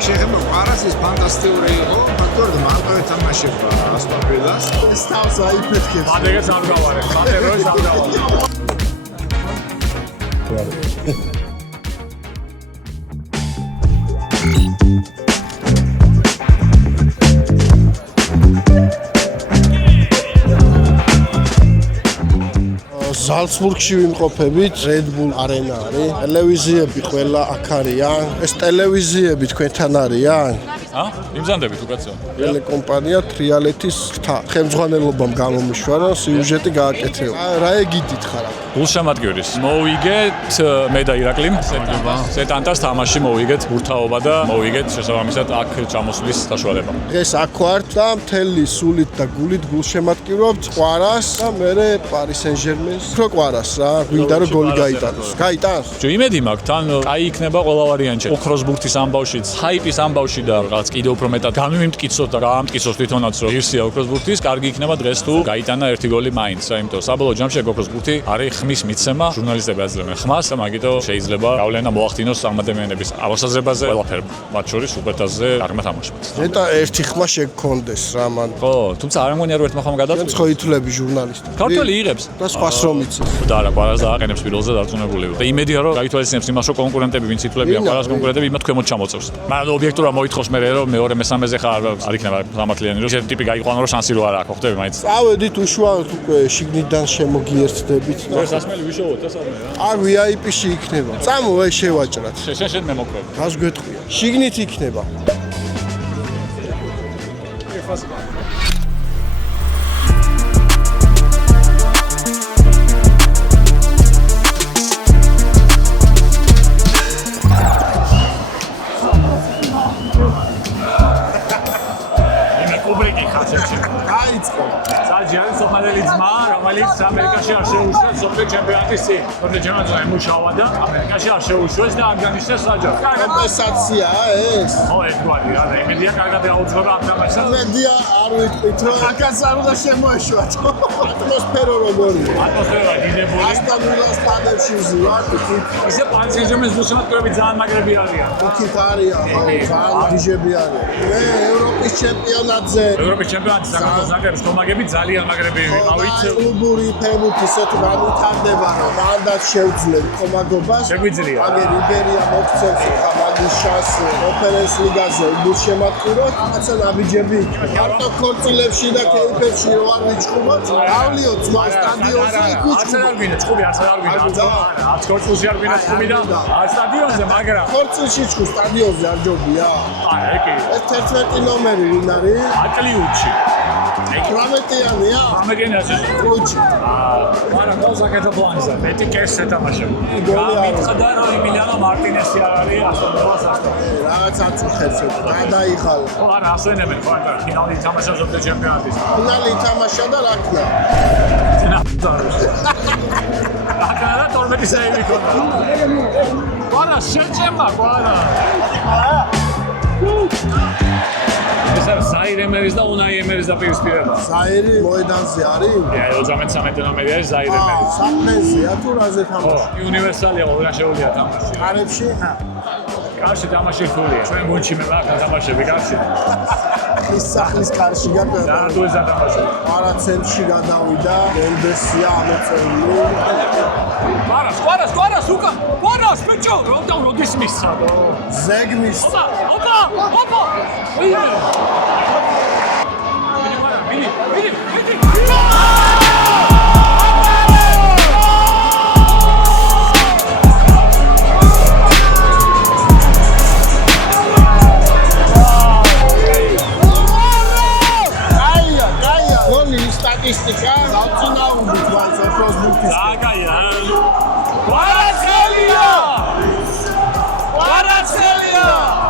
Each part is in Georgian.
ჩეხებმა ყვარას ის ფანტასტიკური იყო, ფაქტობრივად მარტო ეთამაშება ასტონ ვილას. ეს თავს აიფეთქებს. მადეგეც არ გავარებ, საერთოდ არ გავარებ. ზალცბურგში ვიმყოფებით, Red Bull Arena არის. ტელევიზიები ყველა აქ არიან. ეს ტელევიზიები თქვენთან არიან? იმზადებით უკაცო. ტელეკომპანია თრიალეთის ხთა. ხელმძღვანელობამ გამომიშვარა, სიუჟეტი გააკეთება. რა ეგიდით ხარ? გულშემატკივრის მოვიგეთ მე და ირაკლიმ სეტანტას თამაში მოვიგეთ ბურთაობა და მოვიგეთ შესაბამისად აქ ჩამოსვლის საშუალება. დღეს აქ ვართ და მთელი სულით და გულით გულშემატკივრობთ ყვარას და მერე Paris Saint-Germain-ს. რო ყვარას რა, გვინდა რომ გოლი გაიტანოს. გაიტანს? იმედი მაქვს, თან კაი იქნება ყველა ვარიანტი. ოქროს ბურთის ამბავშიც, ჰაიპის ამბავში და რაღაც კიდევ უფრო მეტად გამიმტკიცოთ და გაამტკიცოს თვითონაც რომ ღირსია ოქროს ბურთის, კარგი იქნება დღეს თუ გაიტანა ერთი გოლი მაინც, იმიტომ საბოლოო ჯამში ოქროს ბურთი არის ხმის მიცემა, ჟურნალისტები აძლევენ ხმას და მაგითო შეიძლება გავლენა მოახდინოს წარმატებიანების ავასაზრებაზე, ყველაფერ მათ შორის სუპერთასზე კარგმა თამაშობთ. ნეტა ერთი ხმა შეგქონდეს რა მან. ხო, თუმცა არ მგონია რომ ერთმა ხომ გადაწყვეტს. ხო ითვლები ჟურნალისტი. ქართველი იღებს და სხვას რომ იცის. და არა, ყვარას დააყენებს პირველზე დარწმუნებული ვარ. და იმედია რომ გაითვალისწინებს იმას რომ კონკურენტები ვინც ითვლებიან ყვარას კონკურენტები იმათ ქვემოთ ჩამოწევს. მაგრამ ობიექტურად მოითხოვს მე რომ მეორე მესამეზე ხარ არ იქნება სამართლიანი რომ ეს ტიპი გაიყვანო რომ შანსი რო არ აქვს, ხვდები მაინც. წავედით უშუალოდ უკვე შიგნიდან შემოგიერთდებით. სასმელი ვიშოვოთ და სადმე რა. არ VIP-ში იქნება. წამო აი შევაჭრათ. შენ მე მოკრობ. გას გვეტყვია. შიგნით იქნება. დაიწყო. საჯარი სოფალელი ძმა, რომელიც ამერიკაში არ შეუშვეს სოფლიო ჩემპიონატის წინ. სოფლიო ჩემპიონატზე მუშაობა და ამერიკაში არ შეუშვეს და აღგანიშნეს საჯარს. კომპენსაციაა ეს. ხო, ერთგვარი რა, იმედია კარგად გაუძღობა ამ თამაშს. იმედია არ ვიტყვით რომ აქაც არ უნდა შემოეშვათ. ატმოსფერო როგორია? ატმოსფერო დიდებული. ასტონ ვილას სტადიონში ვზივართ, იქით ისე Paris Saint-Germain-ის გულშემატკივრები ძალიან მაგრები არიან. იქით არიან, ძალიან დიჟები არიან. მე ევროპის ჩემპიონატზე ევროპის ჩემპიონატის საქართველოს ნაკრების კომაგები ძალიან მაგრები ვიყავით. კლუბური ფენით ისეთ განვითარდება, რომ მანდაც შევძლებ კომაგობას. შეგვიძლია. აგერ იბერია მოგცემს მაგის შანსი კონფერენს ლიგაზე გულშემატკივროთ, რაღაცა ნაბიჯები იქნება. მარტო ქორწილებში და კეიფებში რო არ ვიჩხუბოთ, გავლიოთ სხვა სტადიონზე იქ ვიჩხუბოთ. არ გვინდა ჭუბი, არ გვინდა. არც ქორწილში არ გვინდა ჭუბი და არ სტადიონზე, მაგრამ ქორწილში ჭუბი სტადიონზე არ ჯობია. არა, ეკი. ეს 11 ნომერი ვინ არის? ატლიუჩი. 18-იანია? 18-იანია. კრუჩი. მაგრამ გავზაკეთო პლანზე. მეტი კეშზე თამაშობ. გოლი არ მითხდა რომ ემილიანო მარტინესი არ არის ასტონ ვილას ასტონ. რაღაც აწუხებს გადაიხალა. ხო, არა, ასვენებენ ხო, არა, ფინალი თამაშობს სოფლიო ჩემპიონატის. ფინალი თამაშა და რა ქნა? აკარა 12 საები ქონდა. ყვარა, შეჭემა, ყვარა. ეს არის ზაირ ემერის და უნაი ემერის დაპირისპირება. ზაირი მოედანზე არის? 33 ნომერი არის ზაირ ემერი. საფნეზეა თუ რაზე თამაში? უნივერსალია, ყველა შეუძლია თამაში. კარებში? კარში თამაში რთულია. ჩვენ გუნდში მე ვარ თამაშები კარში. ის სახლის კარში გაკეთდა. დარდუეზა თამაში. არა ცენტრში გადავიდა, ელბესია ამოწეული. ყვარას უკან. ყვარას ბიჭო, როდის მისცადო? ზეგმის. ოპა! ვინი. სტატისტიკა გავწინაურდით მას ოქროს ბურთის. დაგაია.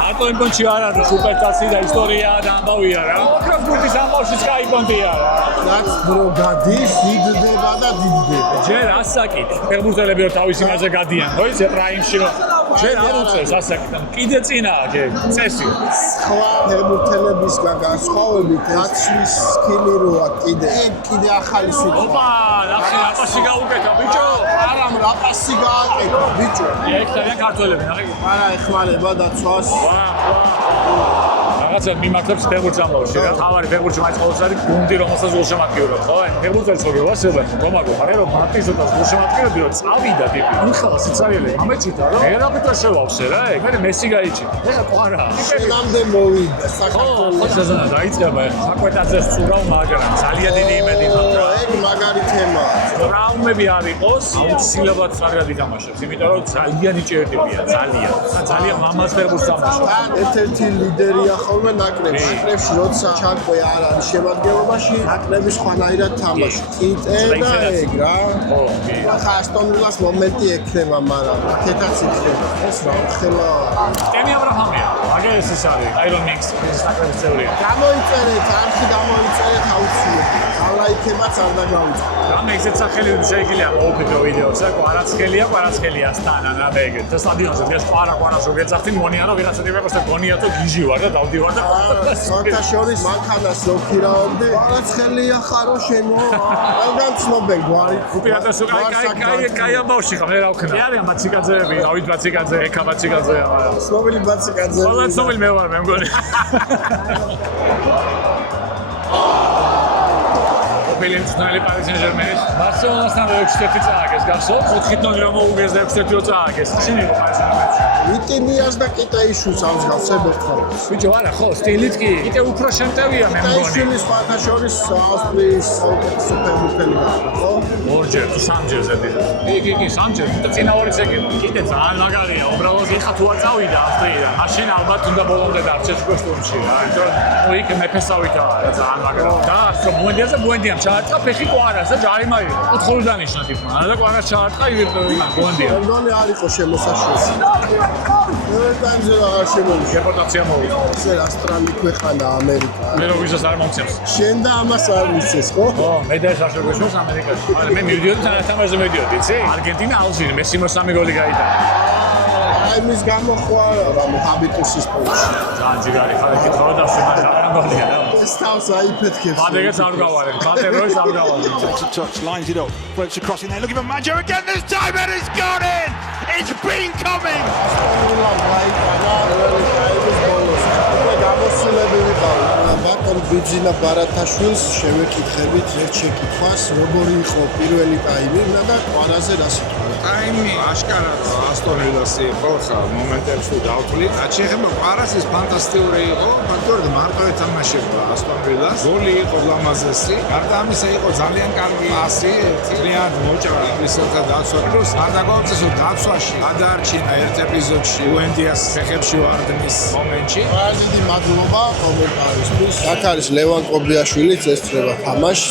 მარტო იმ კონჩი არა რა სუპერთასი და ისტორია და ამბავია რა. ოქროს ბურთის ამბავშიც კაი კონტია რა. რაც ბრო გადის, დიდდება და დიდდება. ჯერ ასაკით. ფეხბურთელები რომ თავის იმაზე გადიან, ხო იცი პრაიმში რომ შენ არ უწევს ასაკიდან. კიდე წინაა გე. წესი. სხვა ფეხბურთელებისგან განსხვავებით გაცვლის სკილი როა კიდე ახალი სიტყვა. ოპა, ნახე რაპასი გაუკეთა ბიჭო. არა, რაპასი გააკეთა ბიჭო. ეგ ძალიან ქართველები, ნახე. არა, ეხმარება დაცვას. რაღაცა მიმართებს ფეხბურთს ამბავში რა. თავარი ფეხბურთში მაინც ყოველთვის არის გუნდი, რომელსაც გულშემატკივრობ, ხო? ფეხბურთელს რო გევასებენ, რომაგო, მაგრამ რომ მარტიზოდას გულშემატკივრები რომ წავიდა ტიპი. უხალა სიცარიელები ამეჭითა რა. მე რა პეტრა შევავსე რა. ეგ მე მესი გაიჭი. ეხა ყვარა. შენამდე მოვიდა საქართველოს. ხო, სეზონა დაიწყება. საკვეთაძეს წურავ, მაგრამ ძალიან დიდი იმედი მაქვს. ეგ მაგარი თემაა. ბრაუნები არ იყოს, აუცილებლად კარგად ითამაშებს, იმიტომ რომ ძალიან იჭერდებია, ძალიან მამას ფეხბურთს თამაშობს. ერთ-ერთი ლიდერია ხოლმე ნაკრებში. ნაკრებში როცა ჩაკვე არ არის შემადგენლობაში, ნაკრები სხვანაირად თამაშობს. კიტე და ეგ რა. ხო, კი. ახლა ასტონ ვილას მომენტი ექნება, მაგრამ აქეთაც იქნება. ეს რა ხელა. ტემი აბრაჰამია, აგერ ეს არის, აირონ მიქს, ეს ნაკრების წევრია. გამოიწერეთ, არხი გამოიწერეთ აუცილებლად. ალაიქებაც არ დაგავიწყო. რამე ისეთ სახელი შეიძლება მოვფიქრო ვიდეოს, რა კვარაცხელია სტანა რა ეგ. და სტადიონზე დღეს კვარას რო გეძახთი მონია რომ ვიღაცა ტიპი ყოს და გონია თუ გიჟი ვარ და დავდივარ და სანტაშორის მანქანას რო ქირავდი, კვარაცხელია ხარო შენო. არ განცნობენ გვარი. უპირატესო კაი ამბავში ხარ, მე რა ვქნა. კი არიან ბაციკაძეები, დავით ბაციკაძე, ეკა ბაციკაძე, მაგრამ ცნობილი ბაციკაძე. ყველა ცნობილი მე ვარ, მე მგონი. Pelinsnali Paris Saint-Germain. Barcelona'sdan 3-1 წააგეს, გახსოვთ? 4-0 რომ მოუგეს და 6-1 წააგეს. შენ იყო Paris Saint-Germain. ვიტინიას და კიტაიშვილს ამსგავს ერთხელ. ბიჭო, არა, ხო, სტილით კი. კიდე უფრო შემტევია მე მგონი. კიტაიშვილის ფანტაშორის ავსტრიის სუპერბურთელი გახდა, ხო? ორჯერ, სამჯერ ზედა. კი, სამჯერ. და წინა ორიც ეგეა. კიდე ძალიან მაგარია, უბრალოდ ეხა თუ არ წავიდა ავსტრიიდან, მაშინ ალბათ უნდა ბოლომდე დარჩეს კოსტუმში რა. იმიტომ რომ იქ მეფესავითაა რა, ძალიან მაგარია. და ასო ბუენდიამ ჩაარტყა ფეხი კვარას და ჯარიმა იყო. კუთხური დანიშნა თვითონ. და კვარას ჩაარტყა ბუენდიამ. მეგონი არ იყო შემოსაშვესი. მეორე ტაიმზე აღარ შემოვიდა. დეპორტაცია მოვიდა. ესე ასტრალი ქვეყანა ამერიკა. მე რო ვიზას არ მომცემს. შენ და ამას არ ვიცეს, ხო? ხო, მე და შაშო გეშოს ამერიკაში. მე მივიდიოდი თანათამაშზე მივიდიოდი, იცი? არგენტინა ალჟირი, მესი 3 გოლი გაიტანა. აი მის გამოხვარა რა ჰაბიტუსის პოულში. ძალიან ჯიგარი ხარ ეკითხა და შემაძარა გოლია რა. ეს თავს აიფეთქებს. ბადეგეც არ გავარენ, ბატეროის არ გავარენ. Takes a touch, lines it up, floats across in there, looking for Maggio again this time, and it's gone in! It's been coming! ბატონ ბიძინა ბარათაშვილს შევეკითხებით ერთ შეკითხვას, როგორი იყო პირველი ტაიმი და ყველაზე რა სიტყვა. ტაიმი აშკარად ასტონ ვილას იყო, ხა მომენტებს თუ დავთვლით. შეეხება კვარასის ფანტასტიკური იყო, ფაქტორად მარტო ეთამაშება ასტონ ვილას. გოლი იყო ლამაზესი. გარდა ამისა იყო ძალიან კარგი პასი, ძალიან მოჭრა ინგლისელთა დაცვა. პლუს არ დაგვაუწესო დაცვაში გადაარჩინა ერთ ეპიზოდში უენდიას ფეხებში ვარდნის მომენტში. დიდი მადლობა კომენტარისთვის. აქ არის ლევან კობრიაშვილიც ესწრება თამაშს.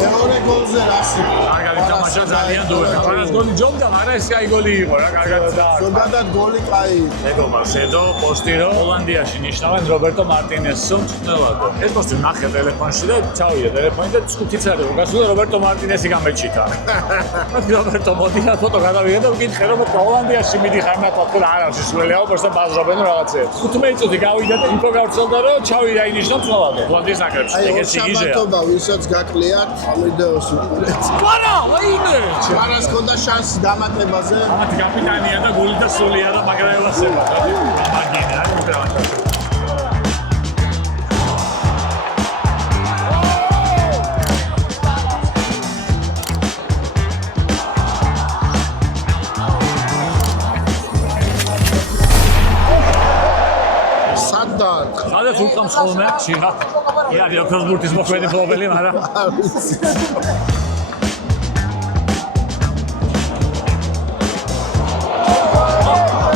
მეორე გოლზე რასი? კარგად თამაშა ძალიან დუეტი. კვარას გოლი ჯობდა, მაგრამ ეს კაი გოლი იყო რა, კარგად და ზოგადად გოლი კაი იყო. მეგობრა ზედო პოსტირო ჰოლანდიაში ნიშნავენ რობერტო მარტინესს მწვრთნელად. ეს პოსტი ნახე ტელეფონში და ჩავიდა ტელეფონი და 5 წელი გასულა რობერტო მარტინესი გამეჩიტა. მათი რობერტო მოდი რა ფოტო გადავიღე და ვკითხე რომ ჰოლანდიაში მიდიხარ ნახოთ რა არა შეშველიაო პოსტა ბაზრობენ რაღაცებს. 15 წუთი გავიდა და ინფო გავრცელდა რომ ჩავიდა ინიშნო მწვრთნელად. ჰოლანდიის ნაკრებში ეგეც იგიჟეა. აი, ვისაც გაკლიათ ამ ვიდეოს უყურეთ. კვარა, ვაიმე! კვარას ქონდა შანსი დამატებაზე. მათი კაპიტანია და გოლი და სულია და მაგრა ელასება. მაგინა არ მოგრავდა. სადაც უკრავს ხოლმე შიგა. იარი ოქროსბურთის მოქმედი ფლობელი, მაგრამ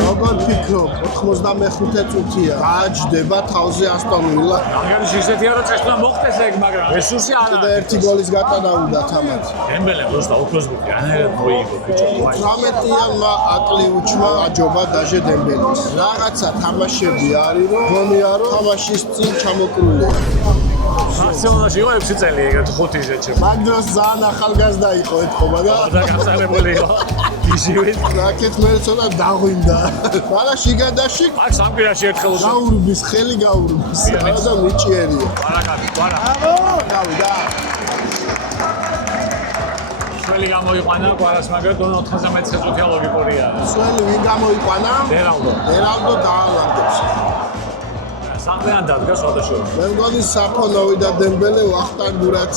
როგორ ფიქრობ, 95 წუთია, გააჯდება თავზე ასტონ ვილა. ამერიკაში ისეთი არა წესნა მოხდეს ეგ, მაგრამ რესურსი არ და ერთი გოლის გატანა უნდა თამათ. დემბელე просто ოქროსბურთი ანერად მოიგო ბიჭო. 18-იანმა აკლიუჩმა აჯობა დაჟე დემბელის. რაღაცა თამაშები არის, რომ გონია რომ თამაშის წინ ჩამოკრულია. ბარსელონაში იყო 6 წელი ეგრეთ 5 ჟეთში. მაგ დროს ძალიან ახალგაზრდა იყო ეთქობა და და გასწავლებული იყო. ისივით. რაკეთ მე ცოტა დაღვინდა. მაგრამ შიგადაში აქ სამკვირაში ერთხელ უნდა გაურბის, ხელი გაურბის. და მიჭიერია. ვარაკატი, ვარა. გავიდა. სველი გამოიყვანა კვარას, მაგრამ 99 წუთია ლოგიკურია. სველი ვინ გამოიყვანა? ერალდო. ერალდო დაალანდებს. სამყაროდან დადგა სხვადასხვა. მე მგონი საფონოვი და დემბელე ვახტანგურად.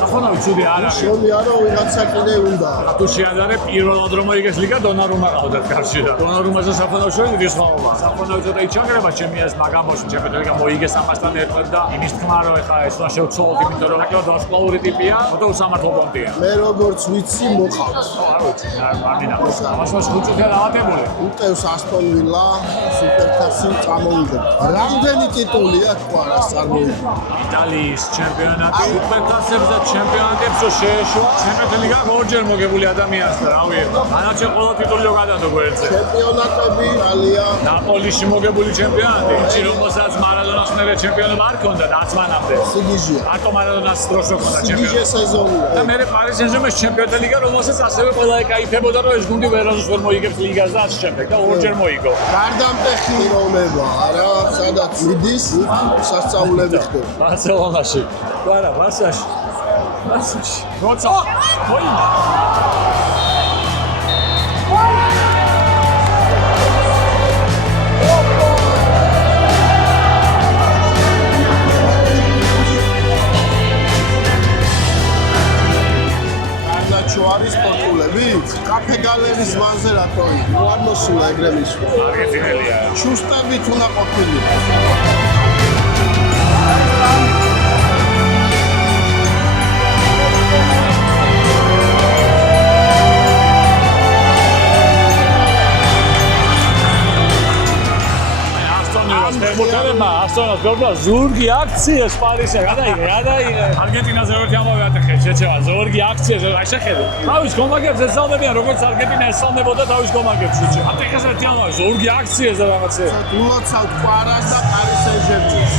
საფონოვი ცუდი არ არის. შოლი არა ვიღაცა კიდე უნდა. თუ შეადარე პირველად რომ მოიგეს ლიგა დონარუმა ყავდათ კარში და დონარუმაზე საფონოვი შორის დიდი სხვაობა. საფონოვი ცოტა იჩაგრება ჩემი აზრით მაგამოში ჩემპიონატი ლიგა მოიგეს ამასთან ერთად და იმის თქმა რომ ეხა ეს რა შევცვალოთ იმიტომ რომ აკლა ვარსკვლავური ტიპია, თუმცა უსამართლო პონტია. მე როგორც ვიცი მოყავთ. არ ვიცი, არ მინდა. ამას მას ხუჭუთია დავატებული. უტევს ასტონ ვილა, სუპერთასი წამოვიდა. რამდენი ტიტული აქვს კვარას წარმოიდგინე? იტალიის ჩემპიონატი, სუპერთასებზე ჩემპიონატებს რო შეეშვა, ჩემპიონატი ლიგა ორჯერ მოგებული ადამიანს და რავი, განაჩენ ყველა ტიტული რო გადადო გვერდზე. ჩემპიონატები იტალია, ნაპოლიში მოგებული ჩემპიონატი, იცი რომელსაც მარადონას მერე ჩემპიონობა არ ჰქონდა და არც მანამდე. სიგიჟე. მარტო მარადონას დროს რო ჰქონდა სიგიჟე ჩემპიონატი. სეზონია. და მერე პარი სენ-ჟერმენის ჩემპიონატი ლიგა, რომელსაც ასევე ყველა ეკაიფებოდა, რომ ეს გუნდი ვერასდროს ვერ მოიგებს ლიგას და ასე შემდეგ და ორჯერ მოიგო. გარდამტეხი პიროვნება, არა, სადაც მიდის, სასწაულები ხდება. ბარსელონაში. ვარა, ბარსაში. ბარსაში. როცა მოიგო. არის სპორტულები? კაფე გალერის მანზე რატოი? არ მოსულა ეგრე მისვლა. არგენტინელია. შუსტებით უნდა ყოფილიყო. მოტარებმა ასტონას გორბა ზურგი აქციას პარიზზე გადაიღე. არგენტინაზე ერთი ამბავი ატეხეთ შეჩება ზურგი აქციაზე აი შეხედე. თავის კომაგებს ესალმებიან როგორც არგენტინა ესალმებოდა თავის კომაგებს შეჩება. ატეხეს ერთი ამბავი ზურგი აქციაზე რაღაცე. ულოცავთ კვარას და პარი სენ-ჟერმენს.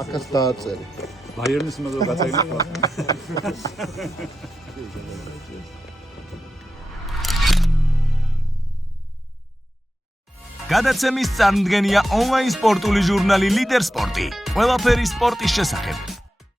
აქაც დააწერი. ბაიერნის მოდელ გაწაინა. გადაცემის წარმდგენია ონლაინ სპორტული ჟურნალი ლიდერ სპორტი. ყველაფერი სპორტის შესახებ.